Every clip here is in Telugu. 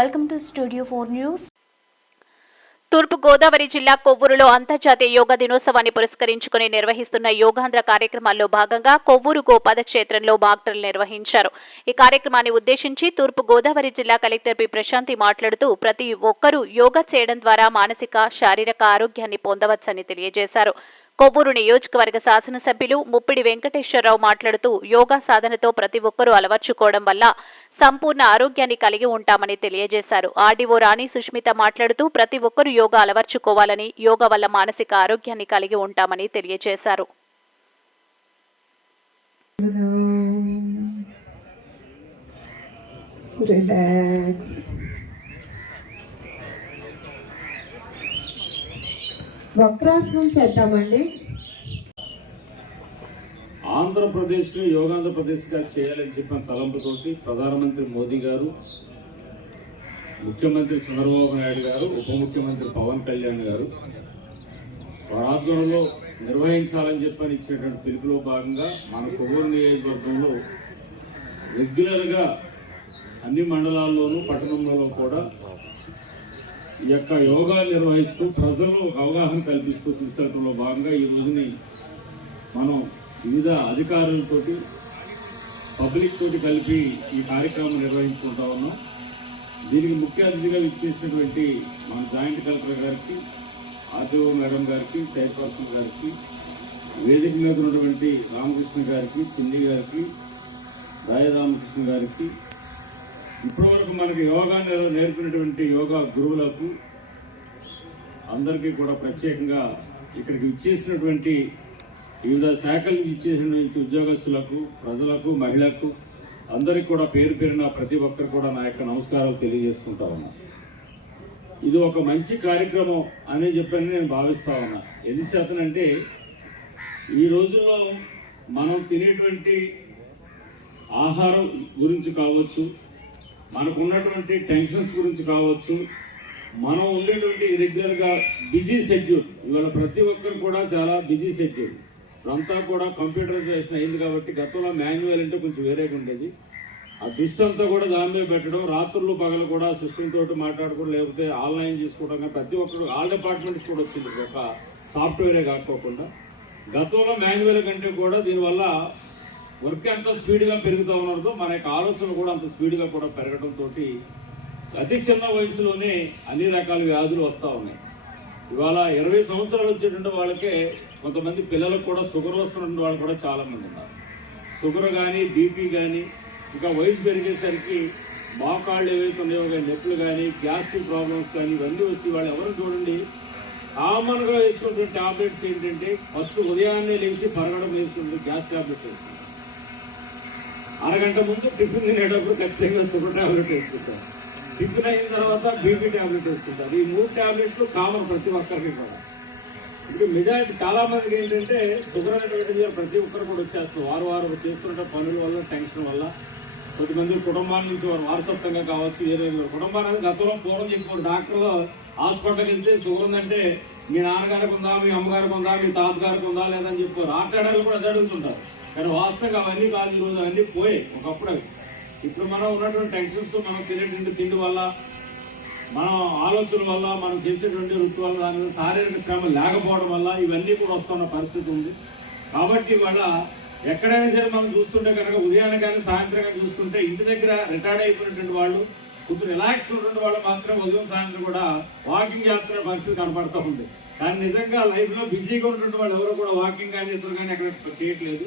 Welcome to studio four news తూర్పు గోదావరి జిల్లా కొవ్వూరులో అంతర్జాతీయ యోగా దినోత్సవాన్ని పురస్కరించుకుని నిర్వహిస్తున్న యోగాంధ్ర కార్యక్రమాల్లో భాగంగా కొవ్వూరు గోపాద క్షేత్రంలో బాక్టర్లు నిర్వహించారు. ఈ కార్యక్రమాన్ని ఉద్దేశించి తూర్పు గోదావరి జిల్లా కలెక్టర్ పి. ప్రశాంతి మాట్లాడుతూ ప్రతి ఒక్కరూ యోగా చేయడం ద్వారా మానసిక శారీరక ఆరోగ్యాన్ని పొందవచ్చని తెలియజేశారు. కొవ్వూరు నియోజకవర్గ శాసనసభ్యులు ముప్పిడి వెంకటేశ్వరరావు మాట్లాడుతూ యోగా సాధనతో ప్రతి ఒక్కరూ అలవర్చుకోవడం వల్ల సంపూర్ణ ఆరోగ్యాన్ని కలిగి ఉంటామని తెలియజేశారు. ఆర్డీఓ రాణి సుష్మిత మాట్లాడుతూ ప్రతి ఒక్కరూ యోగా అలవర్చుకోవాలని యోగా వల్ల మానసిక ఆరోగ్యాన్ని కలిగి ఉంటామని తెలియజేశారు. రిలాక్స్ వక్రాసనం చేద్దామండి. ఆంధ్రప్రదేశ్ని యోగాంధ్రప్రదేశ్గా చేయాలని చెప్పిన తలంపుతోటి ప్రధానమంత్రి మోదీ గారు ముఖ్యమంత్రి చంద్రబాబు నాయుడు గారు ఉప ముఖ్యమంత్రి పవన్ కళ్యాణ్ గారు ఆధ్వర్యంలో నిర్వహించాలని చెప్పని ఇచ్చినటువంటి పిలుపులో భాగంగా మన కొవ్వూరు నియోజకవర్గంలో రెగ్యులర్గా అన్ని మండలాల్లోనూ పట్టణంలో కూడా ఈ యొక్క యోగా నిర్వహిస్తూ ప్రజలు అవగాహన కల్పిస్తూ తీసుకెళ్ళడంలో భాగంగా ఈ రోజుని మనం వివిధ అధికారులతోటి పబ్లిక్ తోటి కలిపి ఈ కార్యక్రమం నిర్వహించుకుంటా ఉన్నాం. దీనికి ముఖ్య అతిథిగా ఇచ్చేసినటువంటి మన జాయింట్ కలెక్టర్ గారికి ఆర్టీఓ మేడం గారికి చైర్పర్సన్ గారికి వేదిక మీద ఉన్నటువంటి రామకృష్ణ గారికి చిన్ని గారికి రాయ రామకృష్ణ గారికి ఇప్పటివరకు మనకి యోగా నేర్పినటువంటి యోగా గురువులకు అందరికీ కూడా ప్రత్యేకంగా ఇక్కడికి ఇచ్చేసినటువంటి వివిధ శాఖల నుంచి ఇచ్చేసినటువంటి ఉద్యోగస్తులకు ప్రజలకు మహిళలకు అందరికీ కూడా పేరు పేరున ప్రతి ఒక్కరు కూడా నా యొక్క నమస్కారాలు తెలియజేసుకుంటా ఉన్నా. ఇది ఒక మంచి కార్యక్రమం అని చెప్పని నేను భావిస్తా ఉన్నా. ఎందుచేతనంటే ఈ రోజుల్లో మనం తినేటువంటి ఆహారం గురించి కావచ్చు మనకు ఉన్నటువంటి టెన్షన్స్ గురించి కావచ్చు మనం ఉండేటువంటి రెగ్యులర్గా బిజీ షెడ్యూల్. ఇవాళ ప్రతి ఒక్కరు కూడా చాలా బిజీ షెడ్యూల్. అదంతా కూడా కంప్యూటరైజేషన్ అయింది కాబట్టి గతంలో మాన్యువల్ అంటే కొంచెం వేరేగా ఉండేది. ఆ దృష్టి అంతా కూడా దాని పెట్టడం రాత్రులు పగలు కూడా సిస్టమ్ తోటి మాట్లాడుకోవడం లేకపోతే ఆన్లైన్ చేసుకోవడం ప్రతి ఒక్కరు ఆల్ డిపార్ట్మెంట్స్ కూడా వచ్చింది. ఒక సాఫ్ట్వేరే కాకోకుండా గతంలో మాన్యువల్ కంటే కూడా దీనివల్ల వర్క్ ఎంత స్పీడ్గా పెరుగుతూ ఉన్నదో మన యొక్క ఆలోచన కూడా అంత స్పీడ్గా కూడా పెరగడంతో అతి చిన్న వయసులోనే అన్ని రకాల వ్యాధులు వస్తూ ఉన్నాయి. ఇవాళ ఇరవై సంవత్సరాలు వచ్చేటువంటి వాళ్ళకే కొంతమంది పిల్లలకు కూడా షుగర్ వస్తున్నటువంటి వాళ్ళు కూడా చాలామంది ఉన్నారు. షుగర్ కానీ బీపీ కానీ ఇంకా వయసు పెరిగేసరికి మోకాళ్ళు ఏవైతే ఉన్నాయో కానీ నొప్పులు కానీ గ్యాస్ట్రిక్ ప్రాబ్లమ్స్ కానీ ఇవన్నీ వచ్చి వాళ్ళు ఎవరు చూడండి కామన్గా వేసుకున్నటువంటి టాబ్లెట్స్ ఏంటంటే ఫస్ట్ ఉదయాన్నే లేచి పరగడం వేసుకుంటే గ్యాస్ ట్యాబ్లెట్స్ వేసుకుంటారు. అరగంట ముందు టిఫిన్ తినేటప్పుడు ఖచ్చితంగా షుగర్ టాబ్లెట్ వేసుకుంటారు. టిఫిన్ అయిన తర్వాత బీపీ టాబ్లెట్ వేసుకుంటారు. ఈ మూడు ట్యాబ్లెట్లు కామన్ ప్రతి ఒక్కరికి కూడా ఇప్పుడు మెజారిటీ చాలా మందికి ఏంటంటే షుగర్ అనేటువంటి ప్రతి ఒక్కరు కూడా వచ్చేస్తారు. వారు వారు చేస్తున్న పనుల వల్ల టెన్షన్ వల్ల కొద్దిమంది కుటుంబాల నుంచి వారు వారసత్వంగా కావచ్చు ఏదైనా కుటుంబానికి గతంలో పూర్వం చెప్పారు డాక్టర్లు హాస్పిటల్కి వెళ్తే షుగర్ ఉందంటే మీ నాన్నగారికి ఉందా మీ అమ్మగారికి ఉందా మీ తాతగారికి ఉందా లేదని చెప్పారు ఆటగాడలు కూడా అదే అడుగుతుంటారు కానీ వాస్తవంగా అవన్నీ కాదు ఈరోజు రోజు అవన్నీ పోయాయి. ఒకప్పుడు అవి. ఇప్పుడు మనం ఉన్నటువంటి టెన్షన్స్ మనం తినేటువంటి తిండి వల్ల మన ఆలోచన వల్ల మనం చేసేటువంటి వృత్తి వల్ల దాని శారీరక శ్రమ లేకపోవడం వల్ల ఇవన్నీ కూడా వస్తున్న పరిస్థితి ఉంది. కాబట్టి ఇవాళ ఎక్కడైనా సరే మనం చూస్తుంటే కనుక ఉదయాన్నే కానీ సాయంత్రం కానీ చూస్తుంటే ఇంటి దగ్గర రిటైర్డ్ అయిపోయినటువంటి వాళ్ళు కొద్దిగా రిలాక్స్ ఉన్నటువంటి వాళ్ళు మాత్రం ఉదయం సాయంత్రం కూడా వాకింగ్ చేస్తున్న పరిస్థితి కనపడుతూ ఉంది. కానీ నిజంగా లైఫ్లో బిజీగా ఉన్నటువంటి వాళ్ళు ఎవరు కూడా వాకింగ్ కానీ ఇతరు కానీ అక్కడ చేయట్లేదు.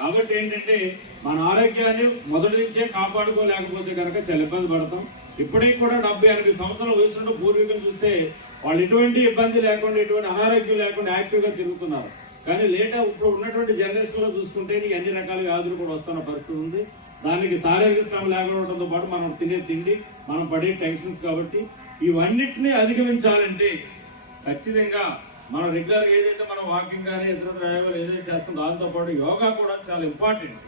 కాబట్టి ఏంటంటే మన ఆరోగ్యాన్ని మొదటి నుంచే కాపాడుకోలేకపోతే కనుక చాలా ఇబ్బంది పడతాం. ఇప్పటికి కూడా డెబ్బై ఎనభై సంవత్సరాల వయసు పూర్వీకులు చూస్తే వాళ్ళు ఎటువంటి ఇబ్బంది లేకుండా ఎటువంటి అనారోగ్యం లేకుండా యాక్టివ్గా తిరుగుతున్నారు. కానీ లేటా ఇప్పుడు ఉన్నటువంటి జనరేషన్లో చూసుకుంటే నీకు అన్ని రకాల వ్యాధులు కూడా వస్తున్న పరిస్థితి ఉంది. దానికి శారీరక శ్రమ లేకపోవడంతో పాటు మనం తినే తిండి మనం పడే టెన్షన్స్ కాబట్టి ఇవన్నిటిని అధిగమించాలంటే ఖచ్చితంగా మనం రెగ్యులర్గా ఏదైతే మనం వాకింగ్ కానీ ఇతర వ్యాయామాలు ఏదైతే చేస్తాం దాంతోపాటు యోగా కూడా చాలా ఇంపార్టెంట్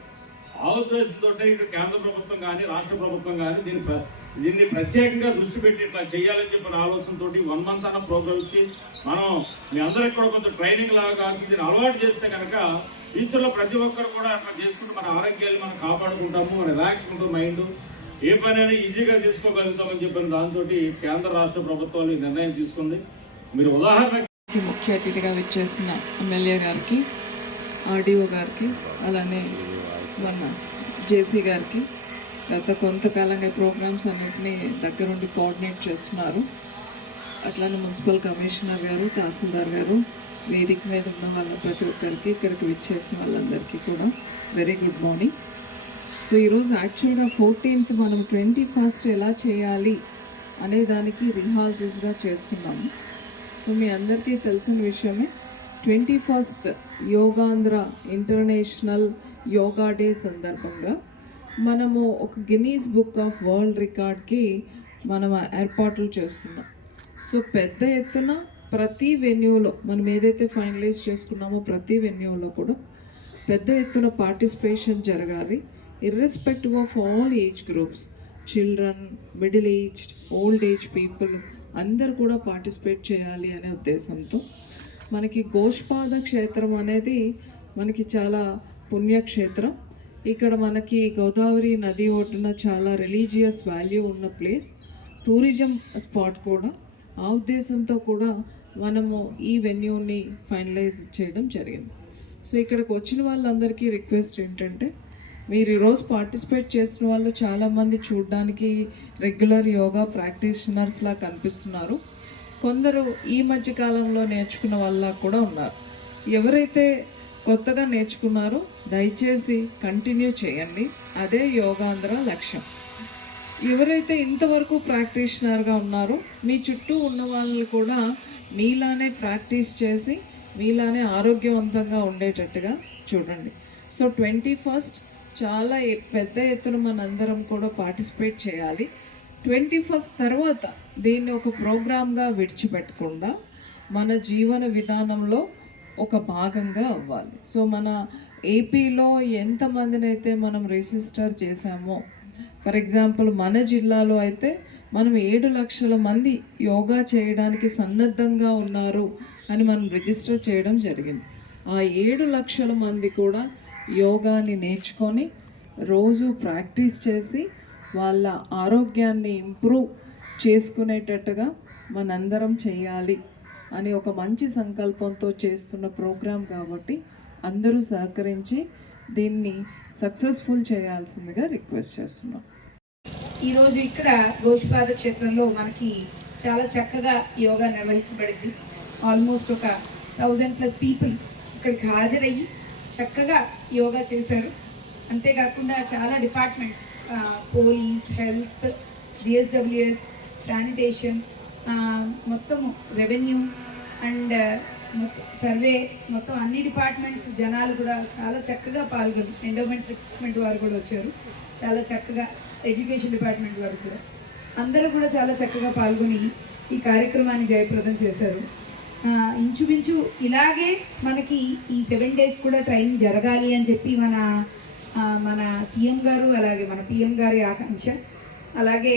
ఆ ఉద్దేశంతో ఇటు కేంద్ర ప్రభుత్వం కానీ రాష్ట్ర ప్రభుత్వం కానీ దీన్ని ప్ర- దీన్ని ప్రత్యేకంగా దృష్టి పెట్టి ఇట్లా చేయాలని చెప్పిన ఆలోచనతో వన్ మంత్ అన్న ప్రోగ్రామ్ ఇచ్చి మనం మీ అందరికి కూడా కొంత ట్రైనింగ్ లాగా కావచ్చు దీన్ని అలవాటు చేస్తే కనుక ఫ్యూచర్లో ప్రతి ఒక్కరు కూడా అట్లా చేసుకుంటూ మన ఆరోగ్యాన్ని మనం కాపాడుకుంటాము రిలాక్స్ ఉంటుంది మైండ్ ఏ పనైనా ఈజీగా చేసుకోగలుగుతామని చెప్పిన దాంతో కేంద్ర రాష్ట్ర ప్రభుత్వాలు నిర్ణయం తీసుకుంది. మీరు ఉదాహరణ ముఖ్య అతిథిగా విచ్చేసిన ఎమ్మెల్యే గారికి ఆర్డీఓ గారికి అలానే మన జేసీ గారికి గత కొంతకాలంగా ప్రోగ్రామ్స్ అన్నింటినీ దగ్గరుండి కోఆర్డినేట్ చేస్తున్నారు. అట్లానే మున్సిపల్ కమిషనర్ గారు తహసీల్దార్ గారు వేదిక మీద ఉన్న వాళ్ళ ప్రతి ఒక్కరికి ఇక్కడికి విచ్చేసిన వాళ్ళందరికీ కూడా వెరీ గుడ్ మార్నింగ్. సో ఈరోజు యాక్చువల్గా ఫోర్టీన్త్ మనం ట్వంటీ ఫస్ట్ ఎలా చేయాలి అనే దానికి రిహార్సల్స్గా చేస్తున్నాము. సో మీ అందరికీ తెలిసిన విషయమే. Twenty first Yogandhra international yoga day సందర్భంగా మనము ఒక గినీస్ బుక్ ఆఫ్ వరల్డ్ రికార్డ్కి మనం ఏర్పాట్లు చేస్తున్నాం. సో పెద్ద ఎత్తున ప్రతి వెన్యూలో మనం ఏదైతే ఫైనలైజ్ చేసుకున్నామో ప్రతి వెన్యూలో కూడా పెద్ద ఎత్తున పార్టిసిపేషన్ జరగాలి. Irrespective of all age groups children middle age old age people అందరు కూడా పార్టిసిపేట్ చేయాలి అనే ఉద్దేశంతో మనకి గోష్పాద క్షేత్రం అనేది మనకి చాలా పుణ్యక్షేత్రం. ఇక్కడ మనకి గోదావరి నది ఒడ్డున చాలా రిలీజియస్ వాల్యూ ఉన్న ప్లేస్. టూరిజం స్పాట్ కూడా. ఆ ఉద్దేశంతో కూడా మనము ఈ వెన్యూని ఫైనలైజ్ చేయడం జరిగింది. సో ఇక్కడికి వచ్చిన వాళ్ళందరికీ రిక్వెస్ట్ ఏంటంటే మీరు ఈరోజు పార్టిసిపేట్ చేసిన వాళ్ళు చాలామంది చూడడానికి రెగ్యులర్ యోగా ప్రాక్టీషనర్స్లా కనిపిస్తున్నారు. కొందరు ఈ మధ్య కాలంలో నేర్చుకున్న వాళ్ళ కూడా ఉన్నారు. ఎవరైతే కొత్తగా నేర్చుకున్నారో దయచేసి కంటిన్యూ చేయండి. అదే యోగాంధ్ర లక్ష్యం. ఎవరైతే ఇంతవరకు ప్రాక్టీషనర్గా ఉన్నారో మీ చుట్టూ ఉన్న వాళ్ళని కూడా మీలానే ప్రాక్టీస్ చేసి మీలానే ఆరోగ్యవంతంగా ఉండేటట్టుగా చూడండి. సో ట్వంటీ ఫస్ట్ చాలా పెద్ద ఎత్తున మనందరం కూడా పార్టిసిపేట్ చేయాలి. ట్వంటీ ఫస్ట్ తర్వాత దీన్ని ఒక ప్రోగ్రామ్గా విడిచిపెట్టకుండా మన జీవన విధానంలో ఒక భాగంగా అవ్వాలి. సో మన ఏపీలో ఎంతమందినైతే మనం రిజిస్టర్ చేశామో ఫర్ ఎగ్జాంపుల్ మన జిల్లాలో అయితే మనం ఏడు లక్షల మంది యోగా చేయడానికి సన్నద్ధంగా ఉన్నారు అని మనం రిజిస్టర్ చేయడం జరిగింది. ఆ ఏడు లక్షల మంది కూడా యోగాని నేర్చుకొని రోజు ప్రాక్టీస్ చేసి వాళ్ళ ఆరోగ్యాన్ని ఇంప్రూవ్ చేసుకునేటట్టుగా మనందరం చేయాలి అని ఒక మంచి సంకల్పంతో చేస్తున్న ప్రోగ్రాం కాబట్టి అందరూ సహకరించి దీన్ని సక్సెస్ఫుల్ చేయాల్సిందిగా రిక్వెస్ట్ చేస్తున్నాం. ఈరోజు ఇక్కడ గోషిపాద క్షేత్రంలో మనకి చాలా చక్కగా యోగా నిర్వహించబడింది. ఆల్మోస్ట్ ఒక థౌజండ్ ప్లస్ పీపుల్ ఇక్కడికి హాజరయ్యి చక్కగా యోగా చేశారు. అంతేకాకుండా చాలా departments police health GSWS sanitation మొత్తము రెవెన్యూ అండ్ సర్వే మొత్తం అన్ని డిపార్ట్మెంట్స్ జనాలు కూడా చాలా చక్కగా పాల్గొని ఎండోమెంట్స్ డిపార్ట్మెంట్ వారు కూడా వచ్చారు. చాలా చక్కగా ఎడ్యుకేషన్ డిపార్ట్మెంట్ వారు కూడా. అందరూ కూడా చాలా చక్కగా పాల్గొని ఈ కార్యక్రమాన్ని జయప్రదం చేశారు. ఇంచుమించు ఇలాగే మనకి ఈ సెవెన్ డేస్ కూడా ట్రైనింగ్ జరగాలి అని చెప్పి మన మన సీఎం గారు అలాగే మన పిఎం గారి ఆకాంక్ష. అలాగే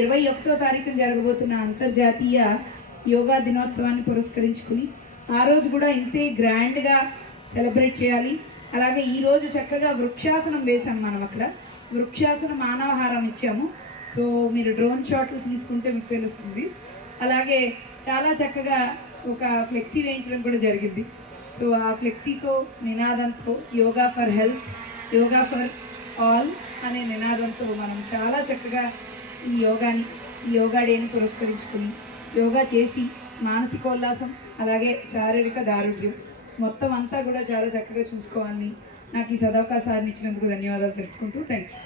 ఇరవై ఒకటో తారీఖున జరగబోతున్న అంతర్జాతీయ యోగా దినోత్సవాన్ని పురస్కరించుకుని ఆ రోజు కూడా ఇంతే గ్రాండ్గా సెలబ్రేట్ చేయాలి. అలాగే ఈరోజు చక్కగా వృక్షాసనం వేసాం మనం అక్కడ. వృక్షాసన మానవహారం ఇచ్చాము. సో మీరు డ్రోన్ షాట్లు తీసుకుంటే మీకు తెలుస్తుంది. అలాగే చాలా చక్కగా ఒక ఫ్లెక్సీ వేయించడం కూడా జరిగింది. సో ఆ ఫ్లెక్సీతో నినాదంతో yoga for health yoga for all అనే నినాదంతో మనం చాలా చక్కగా ఈ యోగాని ఈ యోగా డేని పురస్కరించుకుని యోగా చేసి మానసికోల్లాసం అలాగే శారీరక దారుఢ్యం మొత్తం అంతా కూడా చాలా చక్కగా చూసుకోవాలని నాకు ఈ సదవకాశాన్ని ఇచ్చినందుకు ధన్యవాదాలు తెలుపుకుంటూ థ్యాంక్ యూ